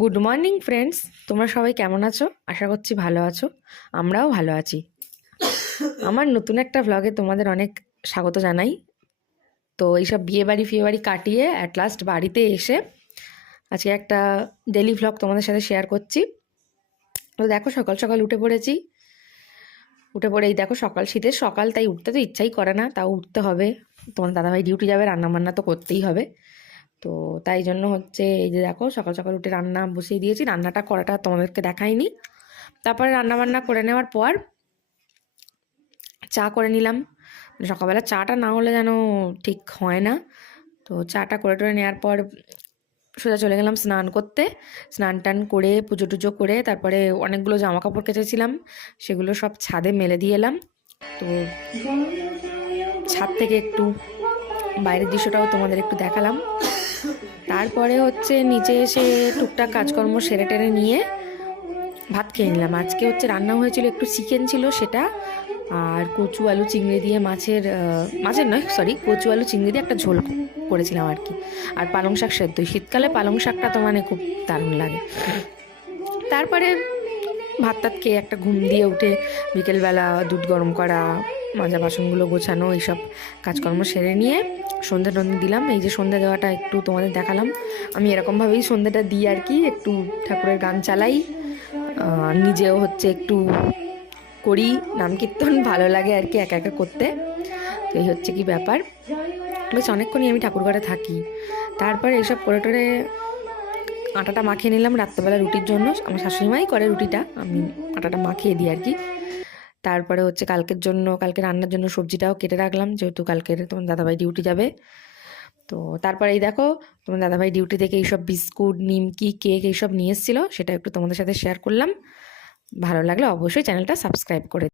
Good morning friends, তোমরা সবাই কেমন আছো? আশা করছি ভালো আছো। আমরাও ভালো আছি। আমার নতুন একটা ভ্লগে তোমাদের অনেক স্বাগত জানাই। তো এইসব বিয়ে বাড়ি কাটিয়ে অ্যাট লাস্ট বাড়িতে এসে আজকে একটা ডেলি ভ্লগ তোমাদের সাথে শেয়ার করছি। তো দেখো, সকাল সকাল উঠে পড়েছি। উঠে পড়ে এই দেখো, শীতের সকাল, তাই উঠতে তো ইচ্ছাই করে না, তাও উঠতে হবে। তোমার দাদাভাই ডিউটি যাবে, রান্নাবান্না তো করতেই হবে। তো তাই জন্য হচ্ছে এই যে দেখো, সকাল সকাল উঠে রান্না বসিয়ে দিয়েছি। রান্নাটা করাটা তোমাদেরকে দেখাইনি। তারপরে রান্নাবান্না করে নেওয়ার পর চা করে নিলাম। সকালবেলা চাটা না হলে যেন ঠিক হয় না। তো চাটা করে টোরে নেওয়ার পর সোজা চলে গেলাম স্নান করতে। স্নান টান করে পুজো টুজো করে তারপরে অনেকগুলো জামা কাপড় কেচেছিলাম, সেগুলো সব ছাদে মেলে দিয়ে এলাম। তো ছাদ থেকে একটু বাইরের দৃশ্যটাও তোমাদের একটু দেখালাম। তারপরে হচ্ছে নিচে এসে টুকটাক কাজকর্ম সেরে টেরে নিয়ে ভাত খেয়ে নিলাম। আজকে হচ্ছে রান্না হয়েছিল, একটু চিকেন ছিল সেটা, আর কচু আলু চিংড়ি দিয়ে মাছের নয় সরি কচু আলু চিংড়ি দিয়ে একটা ঝোল করেছিলাম আর কি। আর পালং শাক সেদ্ধ, শীতকালে পালং শাকটা তো মানে খুব দারুণ লাগে। তারপরে ভাত টাত খেয়ে একটা ঘুম দিয়ে উঠে বিকেলবেলা দুধ গরম করা, মাজা বাসনগুলো গোছানো, এইসব কাজকর্ম সেরে নিয়ে সন্ধ্যা টন্ধে দিলাম। এই যে সন্ধ্যা দেওয়াটা একটু তোমাদের দেখালাম। আমি এরকমভাবেই সন্ধ্যাটা দিই আর কি, একটু ঠাকুরের গান চালাই, নিজেও হচ্ছে একটু করি নাম কীর্তন, ভালো লাগে আর কি একা একা করতে। তো এই হচ্ছে কি ব্যাপার, বেশ অনেকক্ষণই আমি ঠাকুর ঘরে থাকি। তারপরে এইসব করে টোরে আটাটা মাখিয়ে নিলাম রাত্রেবেলা রুটির জন্য। আমার শাশুড়িমাই করে রুটিটা, আমি আটাটা মাখিয়ে দিই আর কি। তারপরে হচ্ছে কালকে রান্নার জন্য সবজিটাও কেটে রাখলাম, যেহেতু কালকে তোমার দাদাভাই ডিউটি যাবে। তো তারপরে এই দেখো, তোমার দাদাভাই ডিউটি থেকে এইসব বিস্কুট, নিমকি, কেক এইসব নিয়ে এসেছিলো, সেটা একটু তোমাদের সাথে শেয়ার করলাম। ভালো লাগলে অবশ্যই চ্যানেলটা সাবস্ক্রাইব করে